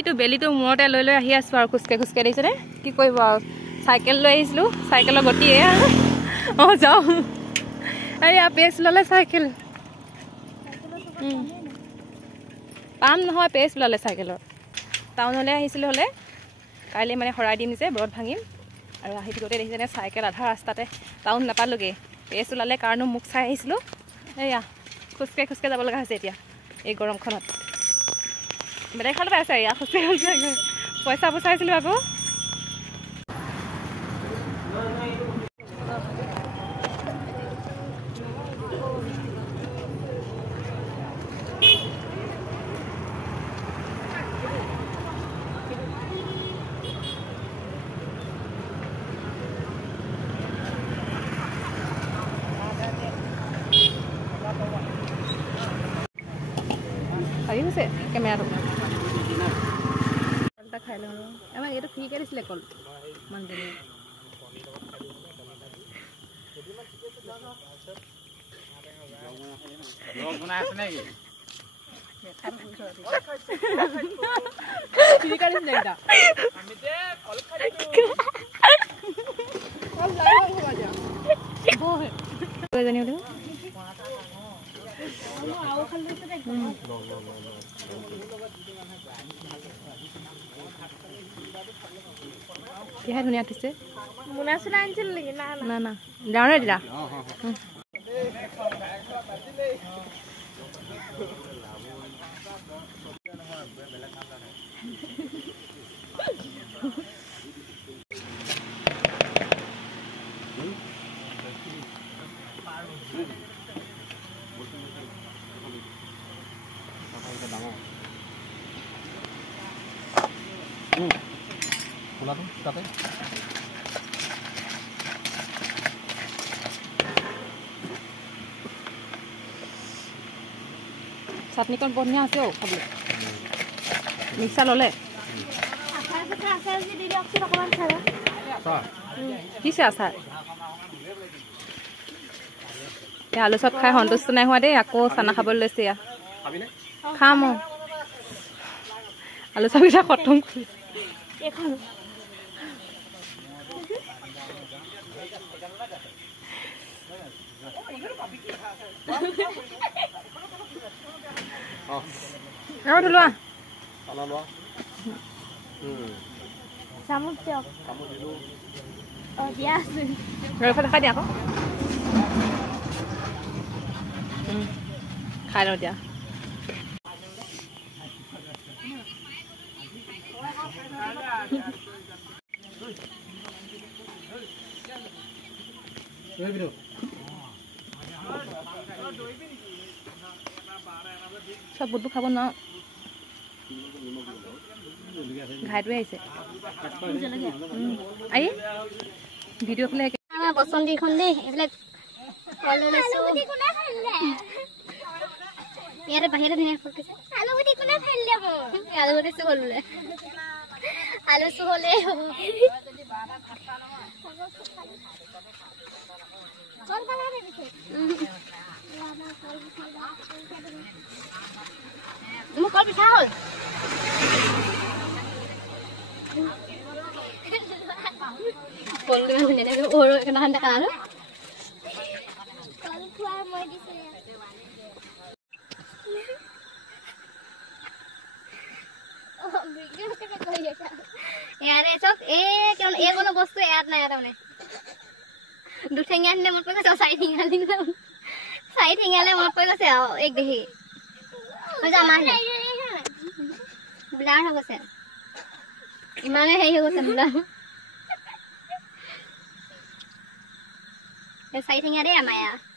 এইটো বেলিটো মূৰতে লৈ লৈ আহি আছো আৰু খুচকে খুচকে দেখিছেনে কি কৰিব আৰু চাইকেল লৈ আহিছিলো চাইকেলৰ গতি এয়া যাওঁ এয়া পেচ ল'লে চাইকেল পাম নহয় পেচ ওলালে চাইকেলৰ টাউনলৈ আহিছিলোঁ হ'লে কাইলৈ মানে শৰাই দিম যে ব্ৰত ভাঙিম আৰু আহি থাকোঁতে দেখিছেনে চাইকেল আধা ৰাস্তাতে টাউন নাপালোগৈ পেচ ওলালে কাৰণো মোক চাই আহিছিলোঁ এয়া খুচকে খুচকে যাব লগা হৈছে এতিয়া এই গৰমখনত বেলেগ ফালে পাই আছে এয়া খুচকে খুচকে পইচা বচাইছিলোঁ আকৌ আহি গৈছে কেমেৰাটো কলটা খাই লওঁ আমাক এইটো ফ্ৰীকৈ দিছিলে কল মানুহজনীয়ে কিহে ধুনীয়া উঠিছে মোনা চোনা আনিছিল নেকি না না না যাওঁনে দিলা চাটনিকণ বঢ়িয়া আছে অ' খাবলৈ মিক্সাৰ ল'লে কিছে আচাৰ এই আলু চপ খাই সন্তুষ্ট নাই হোৱা দেই আকৌ চানা খাবলৈ লৈছে এয়া খাম অ' আলু চপকেইটা খতম লোৱা খাই দিয়া আকৌ খাই লওঁ দিয়া চব বুটবোৰ খাব নোৱাৰো ঘাইটোৱে আহিছে আই ভিডিঅ' ফালে বসন্তীখন দেই এইবিলাক ইয়াতে বাহিৰতে ধুনীয়া ফুলকিছে আলুগুটি কোনে ফেল দিব আলুগুটি চুহল বোলে আলু চুহলে মোক কল পিঠা হ'ল কল কিমান ধুনীয়া লাগে ওৰ একেখন দেখা আৰু কল খোৱা মই দিছে ইয়াৰে চব এই কোনো বস্তু ইয়াত নাই তাৰমানে দুঠেঙীয়া দিলে মনত পৰি গৈছে চাৰি ঠেঙীয়ালে মনত পৰি গৈছে আৰু এক দেখি আমাৰ ব্লাৰ হৈ গৈছে ইমানে হেৰি হৈ গৈছে ব্লাৰ চাৰি ঠেঙীয়া দেই আমাৰ ইয়াত